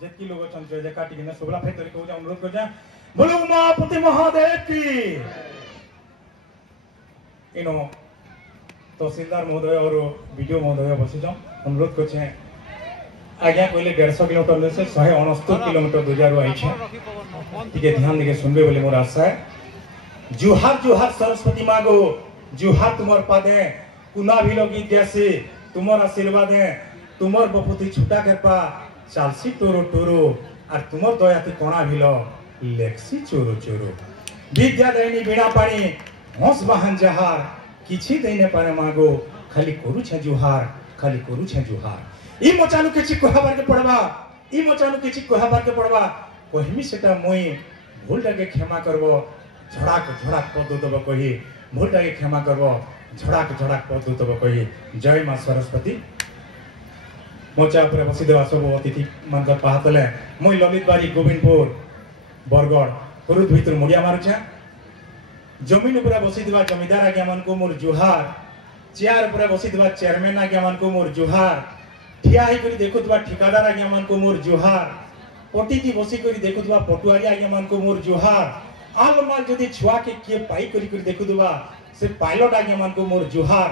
जितकी लोग चंद्र जय काटी के सुबला फेर तरीके हो जा अनुरोध कर जा बोलो उमापति महादेव की इनो तहसीलदार महोदय और वीडियो महोदय बसी जाओ अनुरोध कर आज्ञा कहले 150 किलोमीटर से 169 किलोमीटर दूर आई टे ध्यान देके सुनबे बोले मोर आशा है जुहार जुहार सरस्वती मागो जुहार तुमर पादे कुना भी गीत जैसे तुमर आशीर्वाद है तुमर बपुती छुटा करपा चालसी टोरो टोरो और तुमर दयाती कोना भिलो लेक्सी चोरो चोरो विद्या दैनी बिना पानी हंस बहन जहार किछि दैने पाने मागो खाली करू छे जुहार खाली करू छे जुहार ई मचानु किछि कहबार के पड़बा ई मचानु किछि कहबार के पड़बा कहिमी सेटा मोई भूलटा के क्षमा करबो झड़ाक झड़ाक पद दब कहि भूलटा के क्षमा करबो झड़ाक झड़ाक पद दब कहि जय मां सरस्वती मोचा पर बसी देवा सब अतिथि मनकर पाहतले मोई ललित बारी गोविंदपुर बरगढ़ हुरुद भीतर मुड़िया मारुछे जमीन ऊपर बसी देवा जमीदार आज्ञा मन को मोर जुहार चेयर ऊपर बसी देवा चेयरमैन आज्ञा मन को मोर जुहार ठिया ही करी देखुतबा ठिकादार आज्ञा मन को मोर जुहार पटीती बसी करी देखुतबा पटुआरी आज्ञा मन को मोर जुहार आल माल जदी छुआ के किए पाई करी देखुतबा से पायलट आज्ञा मन को मोर जुहार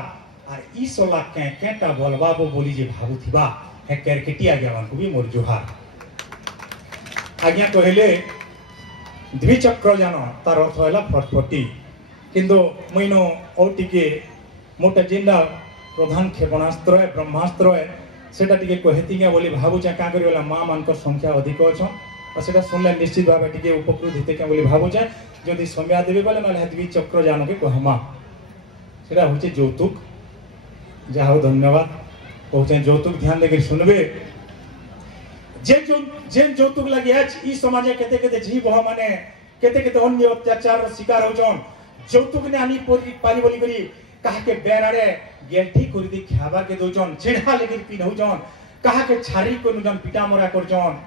और ई सोला केटा बोलबाबो बोली जे भाबुथिबा हे केरकेटी आज्ञा मन को भी मोर जुहार आज्ञा कहले द्विचक्र जान तार अर्थ है फटफटी किंतु मुइनो और टिके मोटा जिंदा प्रधान क्षेपणास्त्र है ब्रह्मास्त्र है सेटा टिके कहती बोली भावुचे क्या कर माँ मान संख्या अधिक अच्छा और सेटा सुनले निश्चित भाव टिके उपकृत होते क्या बोली भावुचे जदि समय देवे बोले ना द्विचक्र जान के कहमा सेटा होचे যৌতুক जा हो धन्यवाद कहते যৌতুক ध्यान देकर सुनबे जे যৌতুক लगे आज ई समाजे केते केते जीव ह माने केते केते अन्य अत्याचार शिकार होजन যৌতুক ने आनी पारी बोली करी कहा के बेराडे गेंठी करी दी खाबा के दोजन चिढ़ा लेके पिनौजन कहा के छारी को नुजन पिटा मरा करजन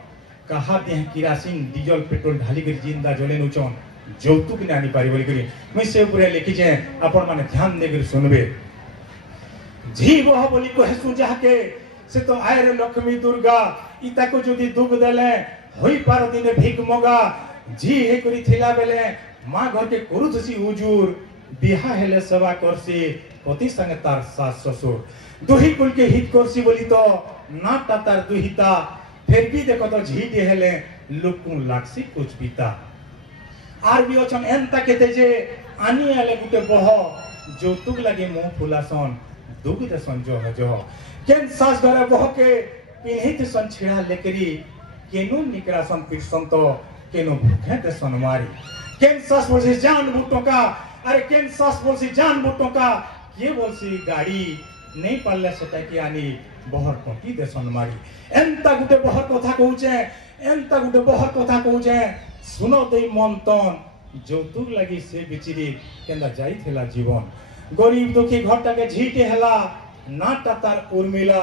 कहा देह किरासिन डीजल पेट्रोल ढाली कर जिंदा जले नुचन যৌতুক ने आनी पारी बोली करी मैं से ऊपर लिखी जे अपन माने ध्यान देकर सुनबे जीव ह बोली को हेसु जाके से तो आयर लक्ष्मी दुर्गा इता को जदि दुख देले होई पार दिने भिक मगा जी हे करी थिला बेले मां घर के करुथसी हुजूर बिहा हेले सेवा करसी पति संगे तार सास ससुर दुही कुल के हित करसी बोली तो नाटा तार दुहिता फिर भी देखो तो झीटी हेले लुकु लाक्सी कुछ पिता आर भी अछन एंता केते जे आनी आले गुटे बह যৌতুক লাগে मुंह फुलासन दुख देसन जो जो केन सास घरे बह के पिन्हित सन छिड़ा लेकरी केनु निकरासन पिरसन तो केनु भूखे देसन मारी केन सास बोलसी जान बुटोका अरे केन सास बोलसी जान बुटोका के बोलसी गाड़ी नहीं पाले सेटा की आनी बहर टोटी देसन मारी एंता गुटे बहर कथा कहूचे एंता गुटे बहर कथा कहूचे सुनो देई मन तन যৌতুক লাগি से बिचिरी केंदा जाई थेला जीवन गरीब दुखी घरटा के झीटे हला नाटा तार उर्मिला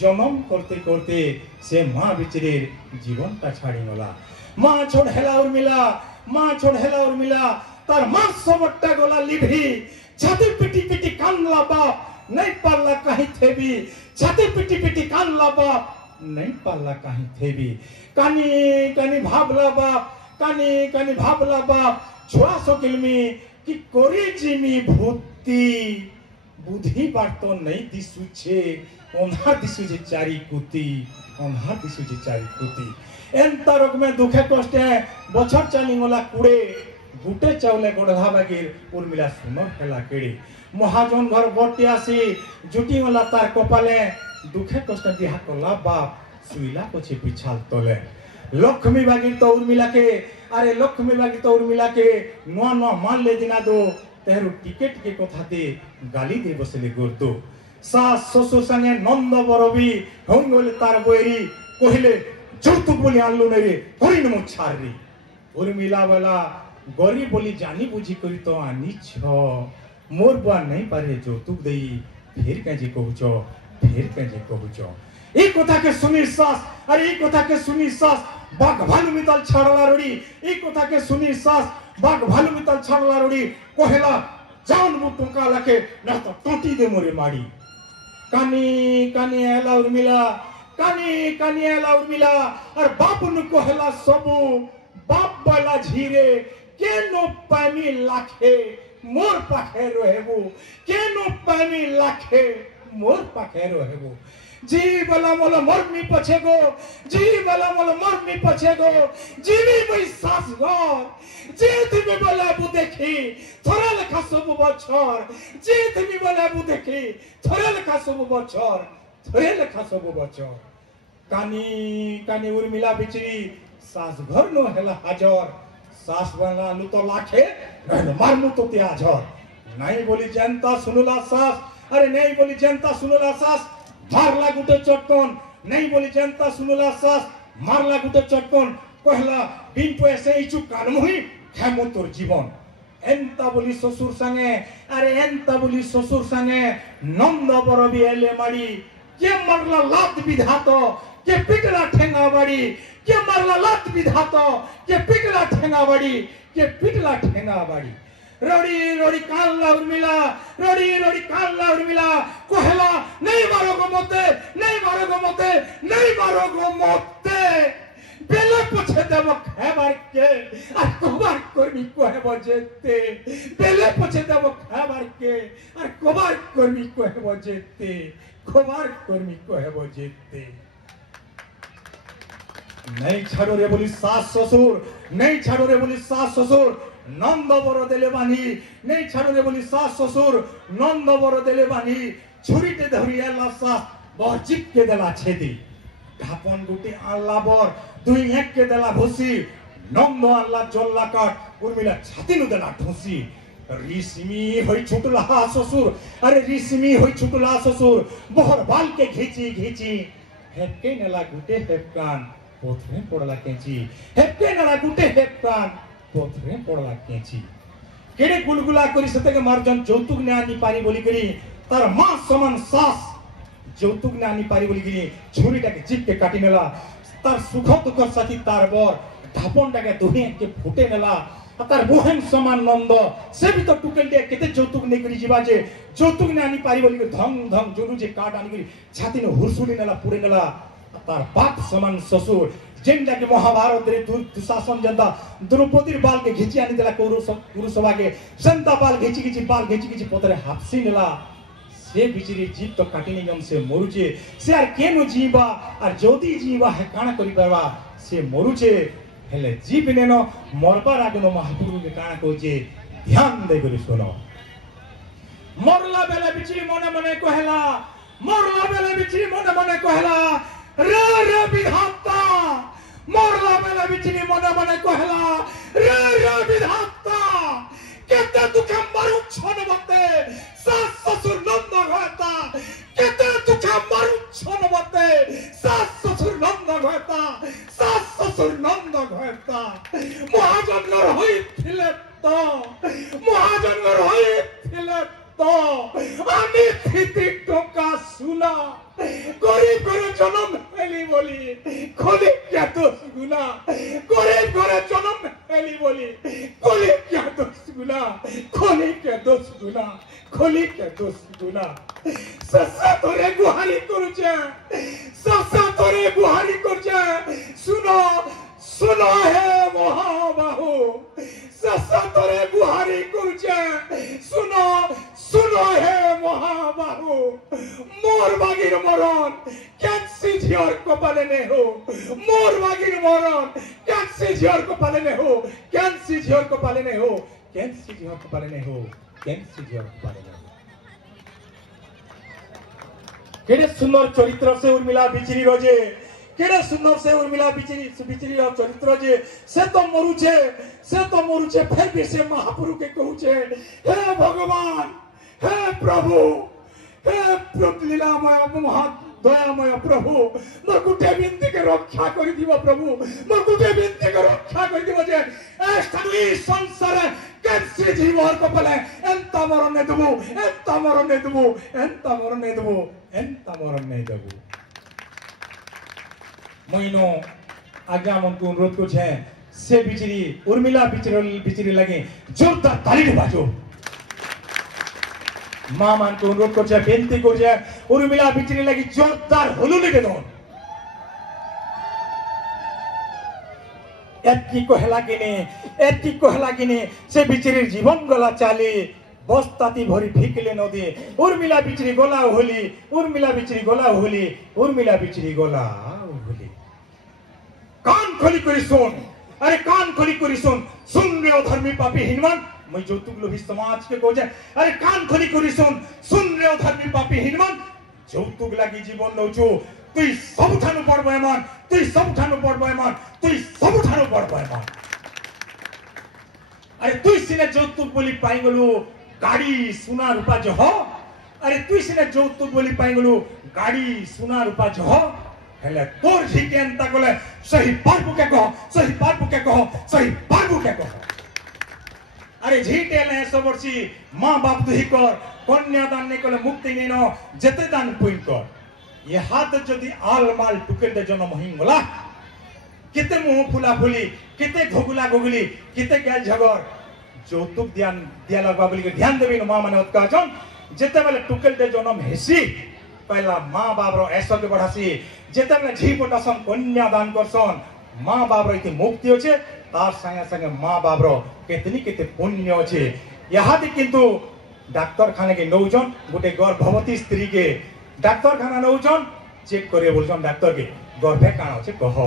जन्म करते करते से माँ बिचिरी जीवन ता छाड़ी गला माँ छोड़ हेला उर्मिला तार माँ सबट्टा गला लिभी छाती पिटी पिटी कानला बाप नहीं पाला कहीं थे भी छाती पिटी पिटी कानला बाप नहीं पाला कहीं थे भी कानी कानी भाबला बाप कानी कानी भाबला बाप छुआ सोकिलमी कि कोरी जिमी भूति बुद्धि बात तो नहीं दिसुछे ओन्हार दिसुछे चारी कुती ओन्हार दिसुछे चारी कुती एंता रोग में दुखे कष्टे बछर चाली गोला कुड़े गुटे चाउले गढ़ा बागिर उर्मिला सुनर हेला केड़ी महाजन घर बटे आसी जुटी गोला तार कपाले दुखे कष्ट दिहा कला बाप सुइला पछे पिछाल तले लक्ष्मी बागिर तो उर्मिला के अरे लक्ष्मी बागिर तो उर्मिला के नुआ नुआ मान ले दिना दो तेहरु टिकेट के कथाते गाली दे बसले गुरतो सास ससुर संगे नंद बरबी होंगले तार बोरी कहिले যৌতুক बोली आनलु ने रे करिन मु छारी उर्मिला वाला गरीब बोली जानी बुझी करी तो आनी छ मोर बुआ नहीं पारे যৌতুক देई फिर कजे कहूचो এই কথাকে শুনি শ্বাস আর এই কথাকে শুনি শ্বাস বাঘ ভালু মিতাল ছাড়লা রড়ি এই কথাকে শুনি শ্বাস বাঘ ভালু মিতাল ছাড়লা রড়ি কহেলা জান মু টঙ্কা লাকে না তো টটি দে মোরে মাড়ি কানি কানি এলা উর্মিলা कानी कानी एला उर्मिला और बापुन कहला सबू बाप वाला झीरे केनो पानी लाखे मोर पाखे रहेबू केनो पानी लाखे मोर पाखे रहेबू जी वाला मोला मरमी पछेगो जी वाला मोला मरमी पछेगो जीवी बई सासगर जे তুমি বলে বু দেখি থরে লেখা সব বছর যে তুমি বলে বু দেখি থরে লেখা সব বছর থরে লেখা সব বছর কানি কানি উর্মিলা বিচরি সাস ঘর নো হেলা হাজর সাস বানা লু তো লাখে মারমু তো তে হাজর নাই বলি जनता सुनुला सास अरे नहीं बोली जनता सुनुला सास मारला गुटे चटकन नहीं बोली जनता सुनुला सास मारला गुटे चटकन कहला बिन पैसे इचु कानमुही हेमो तोर जीवन एंता बोली ससुर संगे अरे एंता बोली ससुर संगे नंद बरबी एले मारी के मारला लात विधातो के पिटला ठेंगा बाड़ी के मारला लात विधातो के पिटला ठेंगा बाड़ी के पिटला ठेंगा बाड़ी रोड़ी रोड़ी काल्ला उर्मिला रोड़ी रोड़ी काल्ला उर्मिला कहला नहीं मारोगो मते नहीं मारोगो मते नहीं मारोगो मते बेले पछे देव खाबार के आ कबार कर्मी कहबो जेते बेले पछे देव खाबार के आ कबार कर्मी कहबो जेते कबार कर्मी कहबो जेते नहीं छाड़ो रे बोली सास ससुर नहीं छाड़ो रे बोली सास ससुर नंद बर देले बानी नहीं छाड़ो रे बोली सास ससुर नंद बर देले बानी छुरीटे धरी एला सास बर चिप के देला छेदी ढापन गुटी आल्ला बर दुई एक के देला भुसी नंद आल्ला जल्ला काट उर्मिला छाती नु देला ठुसी रिसमी होई छुटला ससुर अरे रिसमी होई छुटला ससुर बहर बाल के घिची घिची हेपके नेला गुटे हेपकान पोथरे पड़ला केची हेपके नेला गुटे हेपकान पोथरे पड़ला केची केडे गुलगुला करी सतेके मार्जन যৌতুক ने आनी पारी बोली करी तार मां समान सास যৌতুক ने आनी पारी बोली करी छुरीटाके चिपके काटी नेला तार सुख दुख साथी तार बर ढापनटाके दुहे के फुटे नेला तार बोहेन समान नंद से भी तो टुकेल दे केते যৌতুক ने करी जीवा जे যৌতুক ने आनी पारी बोली धंग धंग जोनु जे काट आनी करी छाती ने हुरसुली नेला पुरे नेला तार बाप समान ससुर जेंडा के महाभारत रे दुशासन जनता द्रौपदीर बाल के घिची आनी देला कुरु सभा के जनता बाल घिची घिची पोतरे हाफसी नेला से बिचरी जीव तो काटिनी गम से मरुचे से आर केनो जीवा आर जोदी जीवा है काना करि परवा से मरुचे हेले जीव नेनो मरबार आगनो महापुरु के काना कहजे ध्यान दे करि सुनो मरला बेला बिचरी मने मने कहला मरला बेला बिचरी मने मने कहला रे रे विधाता मरला बेला बिचरी मने मने कहला रे रे विधाता केते दुखे मारू छन मते सास ससुर नंद होता केते दुखे मारू छन मते सास ससुर नंद होता सास ससुर नंद होता महाजनर होइथिले तो महाजनर होइथिले तो आमी थिति टोका सुना गरीब करे जन्म हेली बोली खोली क्या दोष गुना गरीब करे जन्म हेली बोली खोली क्या दोष गुना खोली क्या दोष गुना खोली क्या दोष गुना ससा तोरे गुहारी करछे ससा तोरे गुहारी करछे सुनो सुनो हे महाबाहु ससा तोरे गुहारी करछे सुनो सुनो हे महाबाहु मोर बागीर मरण कैंसी झियर कपाले ने हो मोर बागीर मरण कैंसी झियर कपाले ने हो कैंसी झियर कपाले ने हो कैंसी झियर कपाले ने हो कैंसी झियर कपाले ने हो केडे सुंदर चरित्र से उर्मिला बिचरी रोजे केडे सुंदर से उर्मिला बिचरी चरित्र जे से तो मरुचे फिर भी से महापुरु के कहूचे हे भगवान हे प्रभु लीलामय महा दयामय प्रभु मोर गुटे बिनती के रक्षा करि दिबो प्रभु मोर गुटे बिनती के रक्षा करि दिबो जे एस्तादुई संसार कैसे जीवर को पले एंता मरण ने देबो एंता मरण ने देबो एंता मरण ने देबो एंता मरण ने देबो मइनो आज्ञा मन को अनुरोध को छे से बिचरी उर्मिला बिचरी लगे जोरदार ताली बाजो मां मान को अनुरोध कर बेनती कर उर्मिला बिचरी लगी जोरदार हुलुली दे दो एति कहला किने से बिचरी जीवन गला चाली बस्ताती भरी फिकले नदी उर्मिला बिचरी गला होली उर्मिला बिचरी गला होली उर्मिला बिचरी गला होली। कान खोली करी सुन, अरे कान खोली करी सुन रे अधर्मी पापी हिनमान मैं যৌতুক लोभी समाज के को जाए। अरे कान खोली करी सुन रे अधर्मी पापी हिनमान যৌতুক লাগি জীবন নৌছু তুই सबठानु बड़ बेमान तुई सबठानु बड़ बेमान तुई सबठानु बड़ बेमान। अरे तुई सिने যৌতুক बोली पाई गलु गाड़ी सुना रूपा जह, अरे तुई सिने যৌতুক बोली पाई गलु गाड़ी सुना रूपा जह हेले तोर झिके अंता गले सही पारबु के कह सही पारबु के कह सही पारबु के कह। अरे झीटे ले सबरसी मां बाप दुही कर कन्यादान ने कले मुक्ति ने न जेते दान पुइन कर ये हाथ जदि आल माल टुके दे जन्म हिंगला किते मुंह फुला फुली किते घोगुला घोगुली किते गैल झगर যৌতুক ध्यान दिया लगवा बोली के ध्यान देबी मां माने उत्काचन जेते बेले टुकेल दे जन्म हेसी पहला मां बाप रो ऐसा के बढ़ासी जेते बेले झी पटासन कन्यादान करसन मां बाप रो इति मुक्ति होचे तार संगे संगे मां बाप रो केतनी केते पुण्य होचे। यहादी किंतु डाक्टर खाने के नौजन गोटे गर्भवती स्त्री के डाक्तर खाना नौजन चेक करे बोलछन डाक्तर के गर्भे काना होचे कह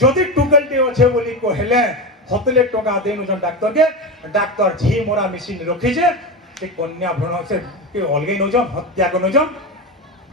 जदि टुकेलटे होचे बोली कहले हतले टका देनु जन डाक्तर के डाक्तर झी मोरा मेसिन रखी जे से कन्या भ्रूण से के अलगे नौजन हत्या को नौजन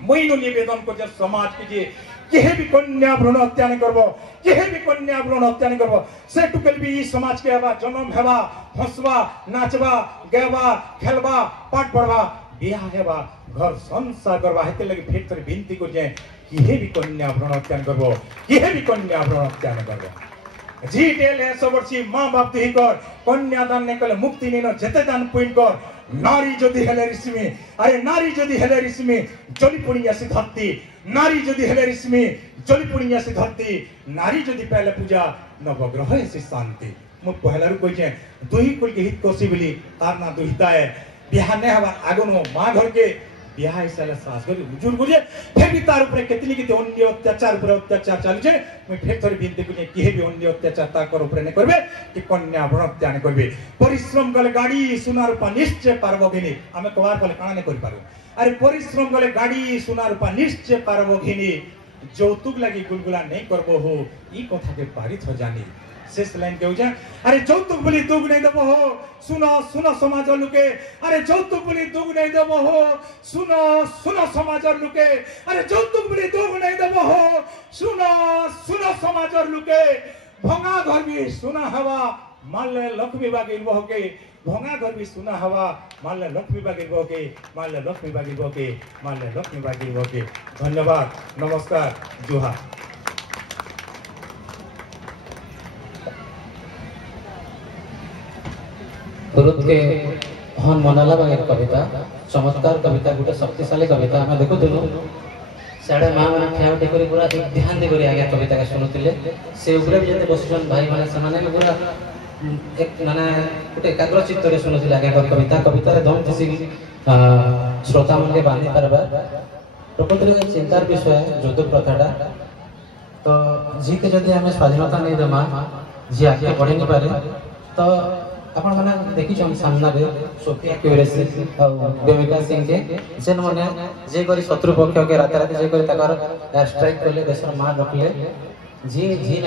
मैनो निवेदन को जे समाज के जे केहे भी कन्या भ्रूण हत्या नहीं करबो केहे भी कन्या भ्रूण हत्या नहीं करबो से टुकेल भी ई समाज के हवा जन्म हेबा हंसबा नाचबा गेबा खेलबा पाठ पढ़बा बियाह हेबा घर संसार करबा हेते लगे फेर तरी विनती को जे केहे भी कन्या भ्रूण हत्या नहीं करबो केहे भी कन्या भ्रूण हत्या नहीं करबो। झीटेल है सबरसी मां बाप दुही कर कन्यादान ने कले मुक्ति ने जेते दान पुइन कर नारी जदि हेले ऋषिमी अरे नारी जदि हेले ऋषिमी जली पड़ी आसी धरती नारी जदि हेले ऋषिमी जली पड़ी आसी धरती नारी जदि पहले पूजा नवग्रह से शांति मु पहलारु कहि जे दुही कुल के हित कोसी बोली तार ना दुहिता है बियाह ने हवा आगनो मां घर के बियाह साला सास कर हुजूर गुजे फिर भी तार ऊपर कितनी किते अन्य अत्याचार ऊपर अत्याचार चालू छे मैं फिर थोड़ी विनती करी केहे भी अन्य अत्याचार ता कर ऊपर ने करबे कि कन्या भ्रूण हत्या ने करबे परिश्रम गले गाड़ी सुना रूपा निश्चय पारबोगिनी हमें कवार गले काना ने करि पारो। अरे परिश्रम गले गाड़ी सुना रूपा निश्चय पारबोगिनी যৌতুক লাগি गुलगुला नहीं करबो हो ई कथा के पारित हो जानी शेष लाइन के उजा। अरे যৌতুক बोली दुग नहीं देबो हो सुनो सुनो समाज लुके अरे যৌতুক बोली दुग नहीं देबो हो सुनो सुनो समाज लुके अरे যৌতুক बोली दुग नहीं देबो हो सुनो सुनो समाज लुके भंगा घर भी सुना हवा माले लक्ष्मी बागिर बहके भंगा घर भी सुना हवा माले लक्ष्मी बागिर बहके माले लक्ष्मी बागिर बहके माले लक्ष्मी बागिर बहके। धन्यवाद नमस्कार जोहार। गुरुद के हन मनाला बागे कविता चमत्कार कविता गोटे शक्तिशाली कविता हमें देखु दिलु साडे मां माने ठियाउटी करी पूरा ध्यान दे करी आगे कविता के सुनुतिले से ऊपर भी जते बसिजन भाई माने समाने में पूरा एक माने गोटे एकाग्र चित्त रे सुनुतिले आगे कविता कविता रे दम थिसी श्रोता मन के बांधी परबा प्रकृति के चिंतार विषय যৌতুক प्रथाटा तो जी के जदी हमें स्वाधीनता नहीं देमा जी आगे बढ़ी नहीं पारे तो अपन माने देखि हम सामना रे सोफिया क्यूरेसी और बेमिका सिंह के जेन माने जे करी शत्रु पक्ष के रात रात जे करी तकर स्ट्राइक करले देशर मार रखले जी जी